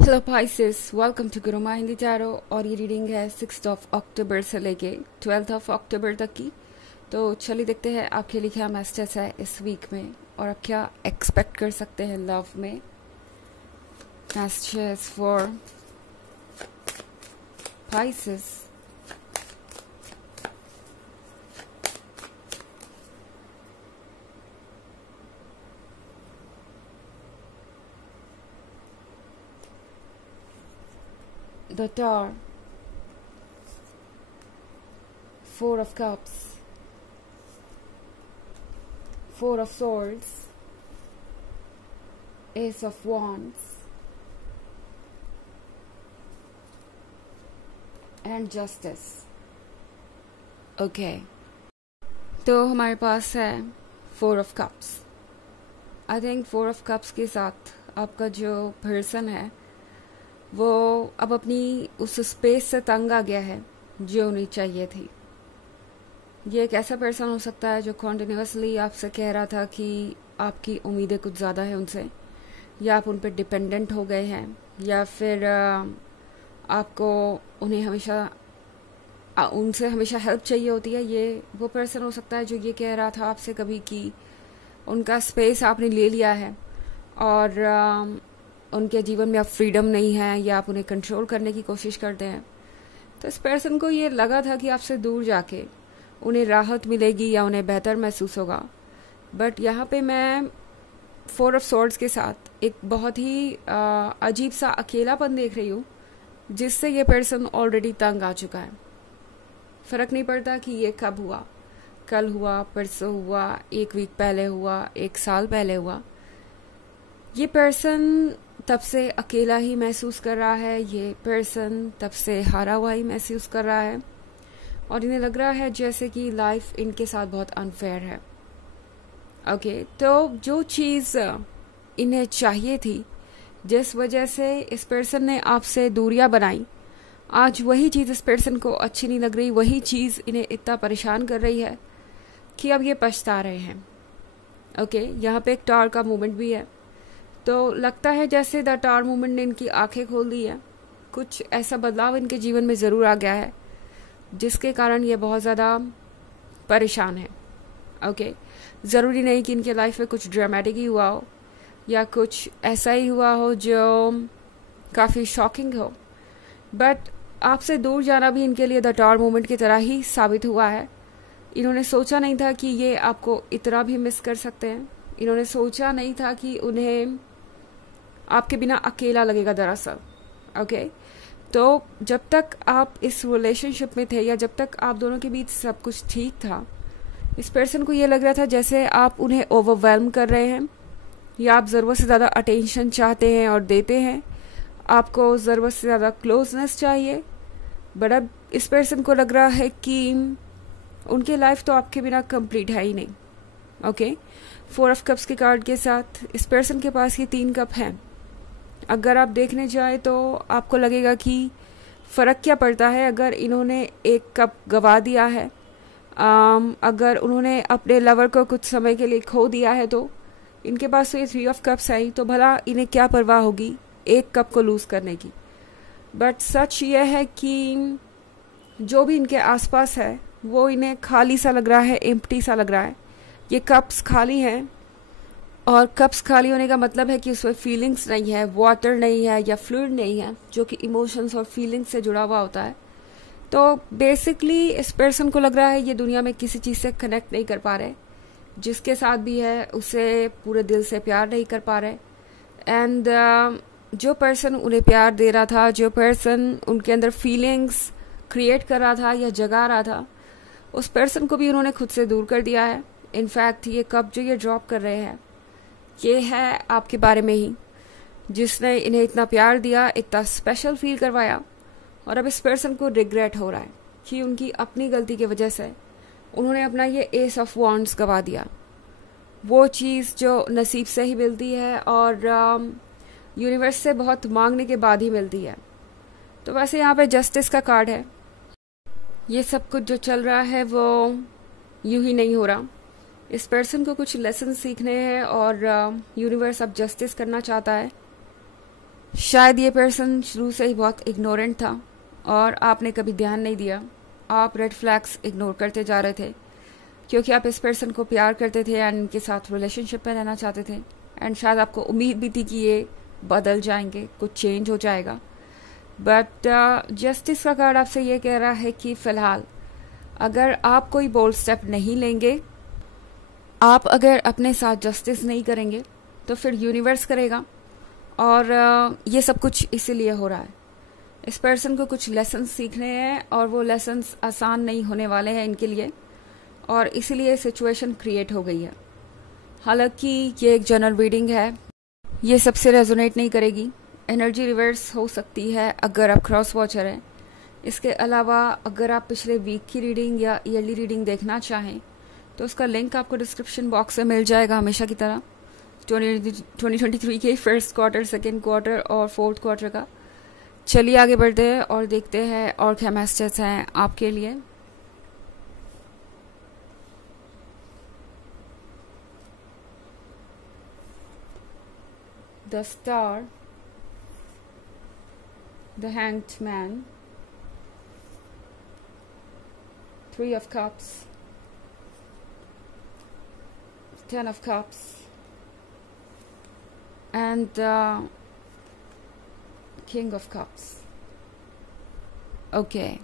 Hello Pisces, welcome to Guruma Hindi tarot. और ये reading है 6 अक्टूबर से लेके 12 अक्टूबर तक की। तो चलिए देखते हैं आपके लिए क्या मैसेज है इस वीक में और आप क्या एक्सपेक्ट कर सकते हैं लव में। Messages for Pisces. The Tower, Four of Cups, Four of Swords, Ace of Wands and Justice. Okay, तो हमारे पास है four of cups. I think four of cups के साथ आपका जो पर्सन है वो अब अपनी उस स्पेस से तंग आ गया है जो उन्हें चाहिए थी। ये एक ऐसा पर्सन हो सकता है जो कॉन्टिन्यूसली आपसे कह रहा था कि आपकी उम्मीदें कुछ ज़्यादा है उनसे, या आप उन पर डिपेंडेंट हो गए हैं, या फिर आपको उन्हें उनसे हमेशा हेल्प चाहिए होती है। ये वो पर्सन हो सकता है जो ये कह रहा था आपसे कभी कि उनका स्पेस आपने ले लिया है और उनके जीवन में अब फ्रीडम नहीं है, या आप उन्हें कंट्रोल करने की कोशिश करते हैं। तो इस पर्सन को ये लगा था कि आपसे दूर जाके उन्हें राहत मिलेगी या उन्हें बेहतर महसूस होगा। बट यहाँ पे मैं फोर ऑफ सॉर्ड्स के साथ एक बहुत ही अजीब सा अकेलापन देख रही हूँ, जिससे ये पर्सन ऑलरेडी तंग आ चुका है। फर्क नहीं पड़ता कि ये कब हुआ, कल हुआ, परसों हुआ, एक वीक पहले हुआ, एक साल पहले हुआ। ये पर्सन तब से अकेला ही महसूस कर रहा है, ये पर्सन तब से हारा हुआ ही महसूस कर रहा है, और इन्हें लग रहा है जैसे कि लाइफ इनके साथ बहुत अनफेयर है। ओके, तो जो चीज़ इन्हें चाहिए थी, जिस वजह से इस पर्सन ने आपसे दूरियां बनाई, आज वही चीज़ इस पर्सन को अच्छी नहीं लग रही, वही चीज़ इन्हें इतना परेशान कर रही है कि अब ये पछता रहे हैं। ओके, यहाँ पे एक टावर का मूवमेंट भी है, तो लगता है जैसे द टावर मूवमेंट ने इनकी आंखें खोल दी है। कुछ ऐसा बदलाव इनके जीवन में ज़रूर आ गया है जिसके कारण ये बहुत ज़्यादा परेशान है। ओके, ज़रूरी नहीं कि इनके लाइफ में कुछ ड्रामेटिक ही हुआ हो या कुछ ऐसा ही हुआ हो जो काफ़ी शॉकिंग हो, बट आपसे दूर जाना भी इनके लिए द टावर मूवमेंट की तरह ही साबित हुआ है। इन्होंने सोचा नहीं था कि ये आपको इतना भी मिस कर सकते हैं। इन्होंने सोचा नहीं था कि उन्हें आपके बिना अकेला लगेगा दरअसल। ओके, तो जब तक आप इस रिलेशनशिप में थे या जब तक आप दोनों के बीच सब कुछ ठीक था, इस पर्सन को ये लग रहा था जैसे आप उन्हें ओवरवेल्म कर रहे हैं, या आप ज़रूरत से ज़्यादा अटेंशन चाहते हैं और देते हैं, आपको ज़रूरत से ज़्यादा क्लोजनेस चाहिए। बट अब इस पर्सन को लग रहा है कि उनकी लाइफ तो आपके बिना कंप्लीट है ही नहीं। ओके, फोर ऑफ कप्स के कार्ड के साथ इस पर्सन के पास ये 3 कप हैं। अगर आप देखने जाए तो आपको लगेगा कि फ़र्क क्या पड़ता है अगर इन्होंने एक कप गवा दिया है, अगर उन्होंने अपने लवर को कुछ समय के लिए खो दिया है, तो इनके पास तो ये 3 ऑफ कप्स आई, तो भला इन्हें क्या परवाह होगी एक कप को लूज़ करने की। बट सच ये है कि जो भी इनके आसपास है वो इन्हें खाली सा लग रहा है, एम्प्टी सा लग रहा है। ये कप्स खाली हैं, और कप्स खाली होने का मतलब है कि उसमें फीलिंग्स नहीं है, वाटर नहीं है या फ्लूइड नहीं है, जो कि इमोशंस और फीलिंग्स से जुड़ा हुआ होता है। तो बेसिकली इस पर्सन को लग रहा है ये दुनिया में किसी चीज़ से कनेक्ट नहीं कर पा रहे, जिसके साथ भी है उसे पूरे दिल से प्यार नहीं कर पा रहे। एंड जो पर्सन उन्हें प्यार दे रहा था, जो पर्सन उनके अंदर फीलिंग्स क्रिएट कर रहा था या जगा रहा था, उस पर्सन को भी उन्होंने खुद से दूर कर दिया है। इनफैक्ट ये कप जो ये ड्रॉप कर रहे हैं, ये है आपके बारे में ही, जिसने इन्हें इतना प्यार दिया, इतना स्पेशल फील करवाया, और अब इस पर्सन को रिग्रेट हो रहा है कि उनकी अपनी गलती की वजह से उन्होंने अपना ये एस ऑफ वॉन्ड्स गवा दिया। वो चीज़ जो नसीब से ही मिलती है और यूनिवर्स से बहुत मांगने के बाद ही मिलती है। तो वैसे यहाँ पे जस्टिस का कार्ड है। ये सब कुछ जो चल रहा है वो यूं ही नहीं हो रहा। इस पर्सन को कुछ लेसन सीखने हैं और यूनिवर्स अब जस्टिस करना चाहता है। शायद ये पर्सन शुरू से ही बहुत इग्नोरेंट था और आपने कभी ध्यान नहीं दिया। आप रेड फ्लैग्स इग्नोर करते जा रहे थे क्योंकि आप इस पर्सन को प्यार करते थे एंड इनके साथ रिलेशनशिप में रहना चाहते थे एंड शायद आपको उम्मीद भी थी कि ये बदल जाएंगे, कुछ चेंज हो जाएगा। बट जस्टिस का कार्ड आपसे ये कह रहा है कि फ़िलहाल अगर आप कोई बोल्ड स्टेप नहीं लेंगे, आप अगर अपने साथ जस्टिस नहीं करेंगे तो फिर यूनिवर्स करेगा। और ये सब कुछ इसीलिए हो रहा है, इस पर्सन को कुछ लेसन्स सीखने हैं और वो लेसन्स आसान नहीं होने वाले हैं इनके लिए, और इसीलिए सिचुएशन क्रिएट हो गई है। हालांकि ये एक जनरल रीडिंग है, ये सबसे रेजोनेट नहीं करेगी। एनर्जी रिवर्स हो सकती है अगर आप क्रॉस वॉचर हैं। इसके अलावा अगर आप पिछले वीक की रीडिंग या ईयरली रीडिंग देखना चाहें तो उसका लिंक आपको डिस्क्रिप्शन बॉक्स में मिल जाएगा, हमेशा की तरह 2023 के फर्स्ट क्वार्टर, सेकेंड क्वार्टर और फोर्थ क्वार्टर का। चलिए आगे बढ़ते हैं और देखते हैं और क्या मैसेजेस हैं आपके लिए। The star, the hanged man, 3 of cups, 10 of cups, and King of Cups. Okay.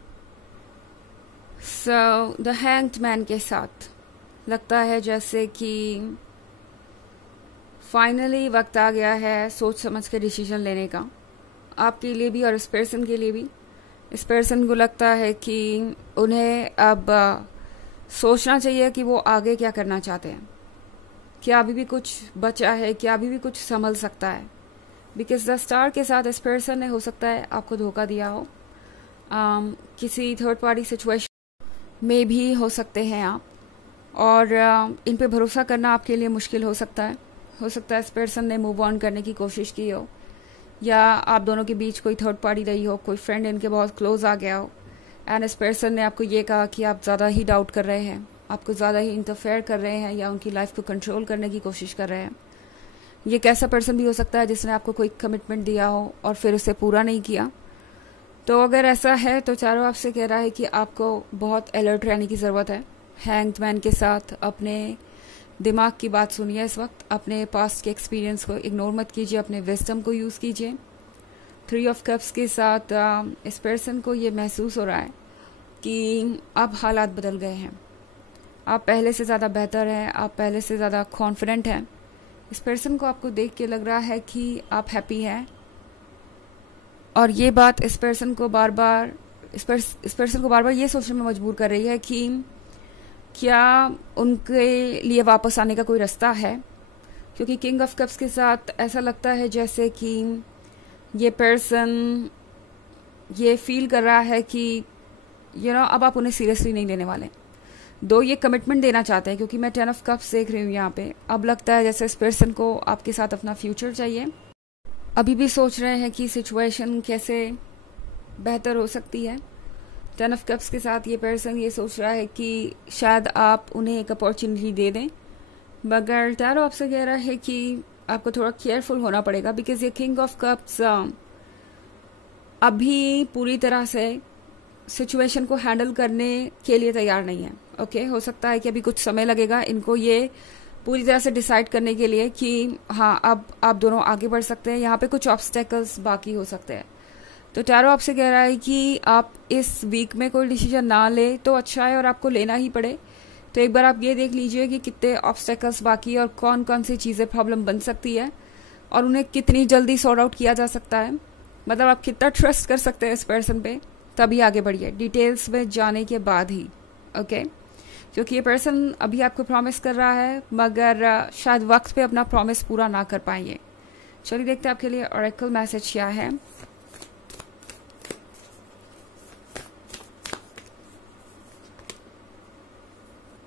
So the Hanged Man के साथ लगता है जैसे कि फाइनली वक्त आ गया है सोच समझ के डिसीजन लेने का, आपके लिए भी और इस पर्सन के लिए भी। इस पर्सन को लगता है कि उन्हें अब सोचना चाहिए कि वो आगे क्या करना चाहते हैं, क्या अभी भी कुछ बचा है, क्या अभी भी कुछ संभल सकता है। बिकॉज द स्टार के साथ इस पर्सन ने हो सकता है आपको धोखा दिया हो, किसी थर्ड पार्टी सिचुएशन में भी हो सकते हैं आप, और इन पे भरोसा करना आपके लिए मुश्किल हो सकता है। इस पर्सन ने मूव ऑन करने की कोशिश की हो, या आप दोनों के बीच कोई थर्ड पार्टी रही हो, कोई फ्रेंड इनके बहुत क्लोज आ गया हो एंड इस पर्सन ने आपको ये कहा कि आप ज़्यादा ही डाउट कर रहे हैं, आपको ज़्यादा ही इंटरफेयर कर रहे हैं या उनकी लाइफ को कंट्रोल करने की कोशिश कर रहे हैं। ये कैसा पर्सन भी हो सकता है जिसने आपको कोई कमिटमेंट दिया हो और फिर उसे पूरा नहीं किया। तो अगर ऐसा है तो चारों आपसे कह रहा है कि आपको बहुत अलर्ट रहने की ज़रूरत है। हैंग्ड मैन के साथ अपने दिमाग की बात सुनिए इस वक्त, अपने पास्ट के एक्सपीरियंस को इग्नोर मत कीजिए, अपने विजडम को यूज़ कीजिए। 3 of Cups के साथ इस पर्सन को ये महसूस हो रहा है कि अब हालात बदल गए हैं, आप पहले से ज़्यादा बेहतर हैं, आप पहले से ज़्यादा कॉन्फिडेंट हैं। इस पर्सन को आपको देख के लग रहा है कि आप हैप्पी हैं, और ये बात इस पर्सन को बार बार ये सोचने में मजबूर कर रही है कि क्या उनके लिए वापस आने का कोई रास्ता है। क्योंकि किंग ऑफ कप्स के साथ ऐसा लगता है जैसे कि ये पर्सन ये फील कर रहा है कि अब आप उन्हें सीरियसली नहीं लेने वाले, दो ये कमिटमेंट देना चाहते हैं। क्योंकि मैं 10 of Cups देख रही हूँ यहाँ पे, अब लगता है जैसे इस पर्सन को आपके साथ अपना फ्यूचर चाहिए। अभी भी सोच रहे हैं कि सिचुएशन कैसे बेहतर हो सकती है। 10 of Cups के साथ ये पर्सन ये सोच रहा है कि शायद आप उन्हें एक अपॉर्चुनिटी दे दें, मगर टैरो आपसे कह रहा है कि आपको थोड़ा केयरफुल होना पड़ेगा। बिकॉज ये किंग ऑफ कप्स अभी पूरी तरह से सिचुएशन को हैंडल करने के लिए तैयार नहीं है। ओके, हो सकता है कि अभी कुछ समय लगेगा इनको ये पूरी तरह से डिसाइड करने के लिए कि हाँ अब आप दोनों आगे बढ़ सकते हैं। यहाँ पे कुछ ऑब्स्टेकल्स बाकी हो सकते हैं। तो टैरो आपसे कह रहा है कि आप इस वीक में कोई डिसीजन ना ले तो अच्छा है, और आपको लेना ही पड़े तो एक बार आप ये देख लीजिए कि कितने ऑब्स्टेकल्स बाकी है और कौन कौन सी चीज़ें प्रॉब्लम बन सकती है और उन्हें कितनी जल्दी सॉर्ट आउट किया जा सकता है। मतलब आप कितना ट्रस्ट कर सकते हैं इस पर्सन पे, तभी आगे बढ़िए डिटेल्स में जाने के बाद ही। ओके, क्योंकि ये पर्सन अभी आपको प्रॉमिस कर रहा है मगर शायद वक्त पे अपना प्रॉमिस पूरा ना कर पाएंगे। चलिए देखते हैं आपके लिए ऑरेकल मैसेज क्या है।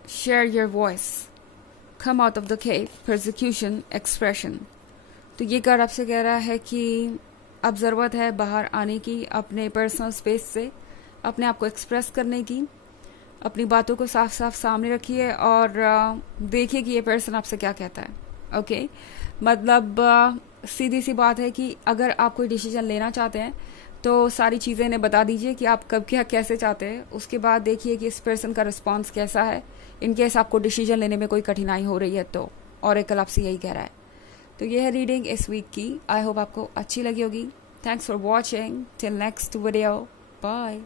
Share your voice, come out of the cave, persecution, expression. तो ये कार्ड आपसे कह रहा है कि अब ज़रूरत है बाहर आने की, अपने पर्सनल स्पेस से अपने आप को एक्सप्रेस करने की। अपनी बातों को साफ साफ सामने रखिए और देखिए कि ये पर्सन आपसे क्या कहता है। ओके, मतलब सीधी सी बात है कि अगर आप कोई डिसीजन लेना चाहते हैं तो सारी चीज़ें इन्हें बता दीजिए कि आप कब क्या कैसे चाहते हैं। उसके बाद देखिए कि इस पर्सन का रिस्पॉन्स कैसा है। इन केस आपको डिसीजन लेने में कोई कठिनाई हो रही है तो ऑरेकल आपसे यही कह रहा है। तो ये है रीडिंग इस वीक की। आई होप आपको अच्छी लगी होगी। Thanks for watching. Till next video, bye.